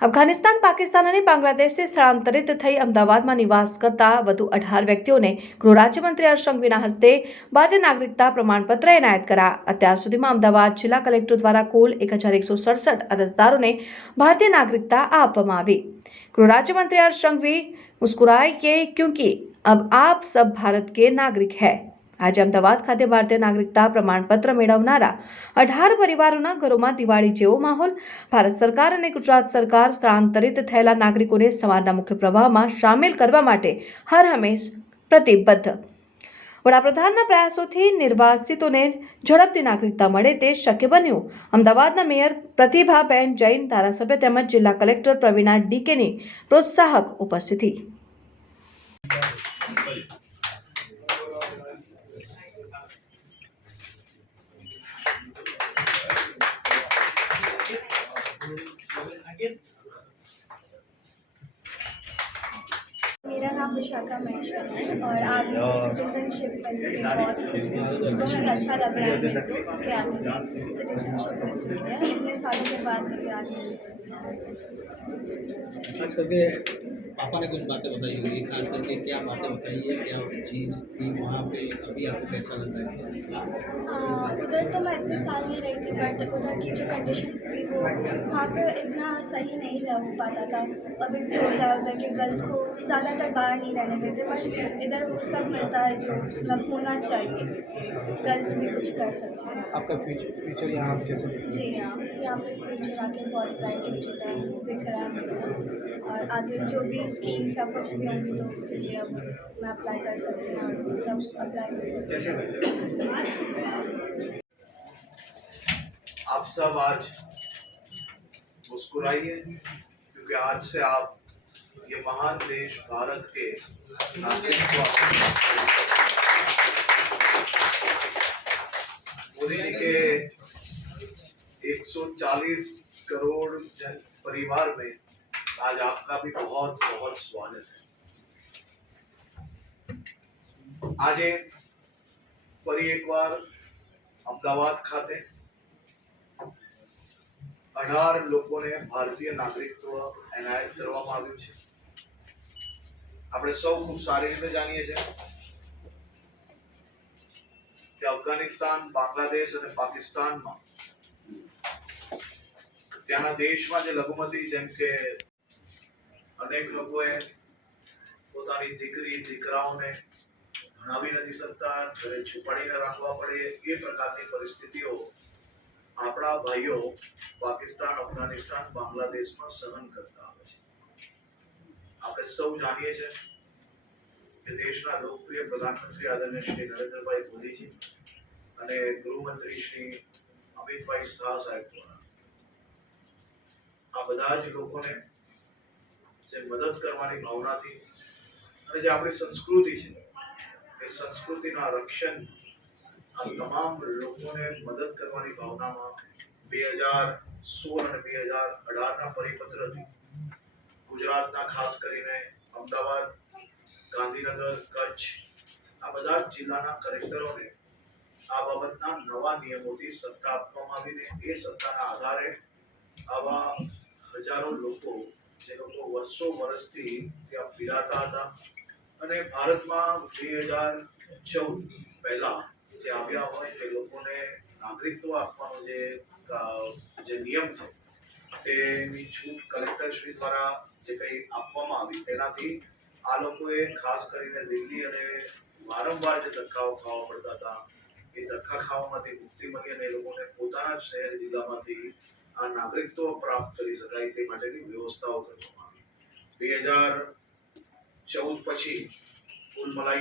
અફઘાનિસ્તાન, પાકિસ્તાન અને બાંગ્લાદેશથી સ્થળાંતરિત થઈ અમદાવાદમાં નિવાસ કરતા વધુ 18 વ્યક્તિઓને ગૃહ રાજ્યમંત્રી હર્ષ સંઘવીના હસ્તે ભારતીય નાગરિકતા પ્રમાણપત્ર એનાયત કરાયા. અત્યાર સુધીમાં અમદાવાદ જિલ્લા કલેક્ટર દ્વારા કુલ 1167 અરજદારોને ભારતીય નાગરિકતા આપવામાં આવી. गृह राज्य मंत्री हर्ष संघवी मुस्कुराए कि क्योंकि अब आप सब भारत के नागरिक हैं. આજે અમદાવાદ ખાતે ભારતીય નાગરિકતા પ્રમાણપત્ર મેળવનારા 18 પરિવારોના ઘરોમાં દિવાળી જેવો માહોલ. ભારત સરકાર અને ગુજરાત સરકાર સ્થળાંતરિત થયેલા નાગરિકોને સમાજના મુખ્ય પ્રવાહમાં સામેલ કરવા માટે હર હંમેશ પ્રતિબદ્ધ. વડાપ્રધાનના પ્રયાસોથી નિર્વાસિતોને ઝડપથી નાગરિકતા મળે તે શક્ય બન્યું. અમદાવાદના મેયર પ્રતિભાબેન જૈન, ધારાસભ્ય તેમજ જિલ્લા કલેક્ટર પ્રવીણા ડીકેની પ્રોત્સાહક ઉપસ્થિતિ. मेरा नाम विशाखा महेश्वरी है और आज मुझे सिटीजनशिप मिल के बहुत खुशी हुई। बहुत ही अच्छा लग रहा है मेरे को कि आज मुझे सिटीजनशिप मिल चुकी है। इतने सालों के बाद मुझे आज मिली। खास करके पापा ने कुछ बातें बताई होगी, खास करके क्या बातें बताई है, क्या चीज़ थी वहाँ पे, अभी आपको कैसा लग रहा है? उधर तो मैं इतने साल नहीं रही थी, बट उधर की जो कंडीशंस थी वो वहाँ पे इतना सही नहीं रह पाता था। अभी भी होता है उधर के गर्ल्स को ज़्यादातर बाहर नहीं रहने देते, बट इधर वो सब मिलता है जो मतलब होना चाहिए, गर्ल्स भी कुछ कर सकते हैं। आपका फ्यूचर यहाँ कैसे? जी हाँ, यहाँ पे फ्यूचर आके बहुत ब्राइट हो चुका है, दिख रहा है मेरे को। और आगे जो भी स्कीम्स या कुछ भी होंगी तो उसके लिए अब मैं अप्लाई कर सकती हूँ और वो सब अप्लाई हो सकते हैं। आप सब आज मुस्कुराइए क्योंकि आज से आप ये महान देश भारत के नागरिक। मोदी जी के 140 करोड़ जन परिवार में आज आपका भी बहुत बहुत स्वागत है। આજે ફરી એકવાર અમદાવાદ ખાતે 18 લોકોને ભારતીય નાગરિકત્વ એનાયત કરવામાં આવ્યું છે. આપણે સૌ ખૂબ સારી રીતે જાણીએ છીએ કે અફઘાનિસ્તાન, બાંગ્લાદેશ અને પાકિસ્તાનમાં ત્યાંના દેશમાં જે લઘુમતી જેમ કે અનેક લોકોએ પોતાની દીકરી દીકરાઓને ભણાવી નથી શકતા, ઘરે છુપાડીને રાખવા પડે, એ પ્રકારની પરિસ્થિતિઓ આપણા ભાઈઓ પાકિસ્તાન, અફઘાનિસ્તાન, બાંગ્લાદેશમાં સહન કરતા આવે છે. આપણે સૌ જાણીએ છીએ કે દેશના લોકપ્રિય પ્રધાનમંત્રી આદરણીય શ્રી નરેન્દ્રભાઈ મોદીજી અને ગૃહમંત્રી શ્રી અમિતભાઈ શાહ સાહેબ દ્વારા આ બધા જ લોકોને જે મદદ કરવાની ભાવનાથી અને જે આપણી સંસ્કૃતિ છે એ સંસ્કૃતિના રક્ષણ આ તમામ લોકોને મદદ કરવાની ભાવનામાં 2016 અને 2018ના પરિપત્રથી ગુજરાતના ખાસ કરીને અમદાવાદ, ગાંધીનગર, કચ્છ આ બધા જ જિલ્લાના કલેક્ટરોને આ બાબતના નવા નિયમોથી સત્તા આપવામાં આવીને એ સત્તાના આધારે આવા હજારો લોકો જે લોકો વર્ષો વર્ષથી ત્યાં પીડાતા હતા અને ભારતમાં 2014 પહેલા જે આવ્યા હોય તે લોકોને નાગરિકત્વ આપવાનો જે નિયમ છે તેની છૂટ કલેક્ટરશ્રી દ્વારા જે કંઈ આપવામાં આવી તેનાથી આ લોકોએ ખાસ કરીને દિલ્હી અને વારંવાર જે ધક્કાઓ ખાવા પડતા હતા એ ધક્કા ખાવામાંથી મુક્તિ મળી અને એ લોકોને પોતાના જ શહેર જિલ્લામાંથી આ નાગરિકત્વ પ્રાપ્ત કરી શકાય તે માટેની વ્યવસ્થાઓ કરવામાં આવી. 2014 પછી કુલ મલાઈ